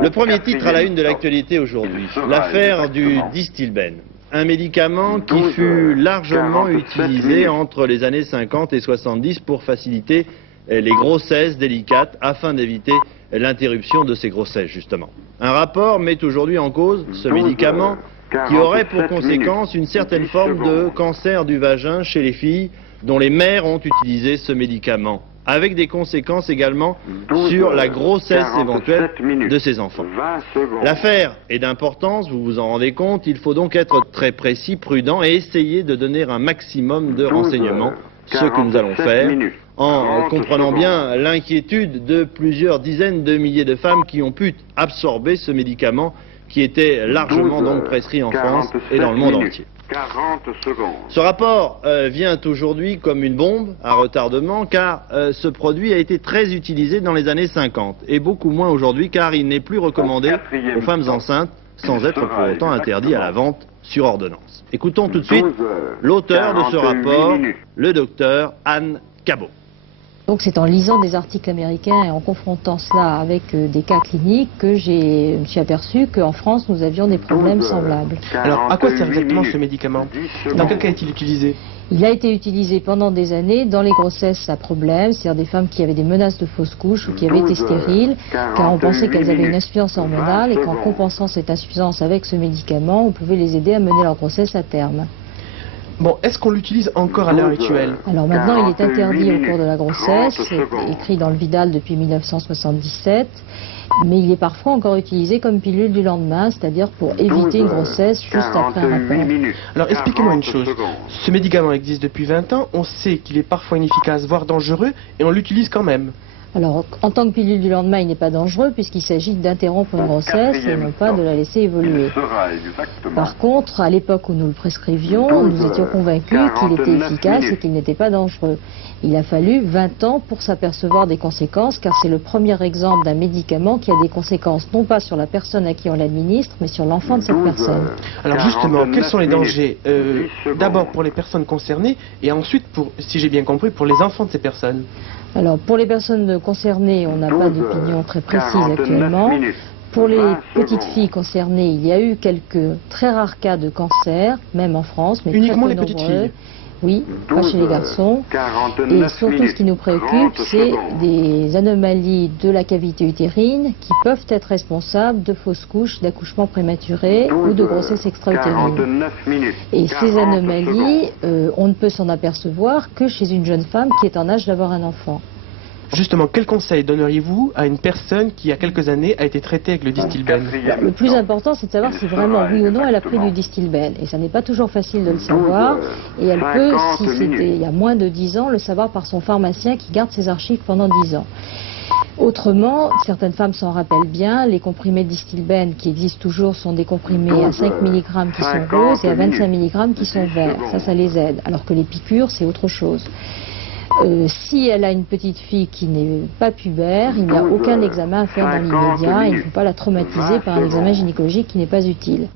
Le premier titre à la une de l'actualité aujourd'hui, l'affaire du Distilbène. Un médicament qui fut largement utilisé entre les années 50 et 70 pour faciliter les grossesses délicates afin d'éviter l'interruption de ces grossesses, justement. Un rapport met aujourd'hui en cause ce médicament qui aurait pour conséquence une certaine forme de cancer du vagin chez les filles dont les mères ont utilisé ce médicament, avec des conséquences également sur la grossesse éventuelle de ces enfants. L'affaire est d'importance, vous vous en rendez compte, il faut donc être très précis, prudent et essayer de donner un maximum de renseignements, ce que nous allons faire, en comprenant bien l'inquiétude de plusieurs dizaines de milliers de femmes qui ont pu absorber ce médicament qui était largement donc prescrit en France et dans le monde entier. 40 secondes. Ce rapport vient aujourd'hui comme une bombe à retardement car ce produit a été très utilisé dans les années 50 et beaucoup moins aujourd'hui car il n'est plus recommandé aux femmes enceintes sans être pour autant interdit à la vente sur ordonnance. Écoutons tout de suite l'auteur de ce rapport, le docteur Anne Cabot. Donc c'est en lisant des articles américains et en confrontant cela avec des cas cliniques que je me suis aperçu qu'en France nous avions des problèmes semblables. Alors à quoi sert exactement ce médicament? Dans quel cas est-il utilisé? Il a été utilisé pendant des années dans les grossesses à problème, c'est-à-dire des femmes qui avaient des menaces de fausse couche ou qui avaient été stériles, car on pensait qu'elles avaient une insuffisance hormonale et qu'en compensant cette insuffisance avec ce médicament, on pouvait les aider à mener leur grossesse à terme. Bon, est-ce qu'on l'utilise encore à l'heure actuelle? Alors maintenant, il est interdit au cours de la grossesse, c'est écrit dans le Vidal depuis 1977, mais il est parfois encore utilisé comme pilule du lendemain, c'est-à-dire pour éviter une grossesse juste après un rapport. Alors expliquez-moi une chose, ce médicament existe depuis 20 ans, on sait qu'il est parfois inefficace, voire dangereux, et on l'utilise quand même. Alors, en tant que pilule du lendemain, il n'est pas dangereux puisqu'il s'agit d'interrompre une grossesse et non pas de la laisser évoluer. Par contre, à l'époque où nous le prescrivions, nous étions convaincus qu'il était efficace et qu'il n'était pas dangereux. Il a fallu 20 ans pour s'apercevoir des conséquences, car c'est le premier exemple d'un médicament qui a des conséquences non pas sur la personne à qui on l'administre, mais sur l'enfant de cette personne. Alors justement, quels sont les dangers d'abord pour les personnes concernées et ensuite, si j'ai bien compris, pour les enfants de ces personnes? Alors, pour les personnes concernées, on n'a pas d'opinion très précise actuellement. Pour les petites filles concernées, il y a eu quelques très rares cas de cancer, même en France, mais uniquement très peu les petites nombreux. filles? Oui, pas chez les garçons. Et surtout, ce qui nous préoccupe, c'est des anomalies de la cavité utérine qui peuvent être responsables de fausses couches, d'accouchements prématurés ou de grossesse extra-utérine. Et ces anomalies, on ne peut s'en apercevoir que chez une jeune femme qui est en âge d'avoir un enfant. Justement, quel conseil donneriez-vous à une personne qui, il y a quelques années, a été traitée avec le Distilbène? Le plus important, c'est de savoir si vraiment, oui ou non, elle a pris du Distilbène. Et ça n'est pas toujours facile de le savoir. Et elle peut, si c'était il y a moins de 10 ans, le savoir par son pharmacien qui garde ses archives pendant 10 ans. Autrement, certaines femmes s'en rappellent bien, les comprimés Distilbène qui existent toujours sont des comprimés à 5 mg qui sont roses et à 25 mg qui sont verts. Ça les aide. Alors que les piqûres, c'est autre chose. Si elle a une petite fille qui n'est pas pubère, il n'y a aucun examen à faire dans l'immédiat. Il ne faut pas la traumatiser par un examen gynécologique qui n'est pas utile.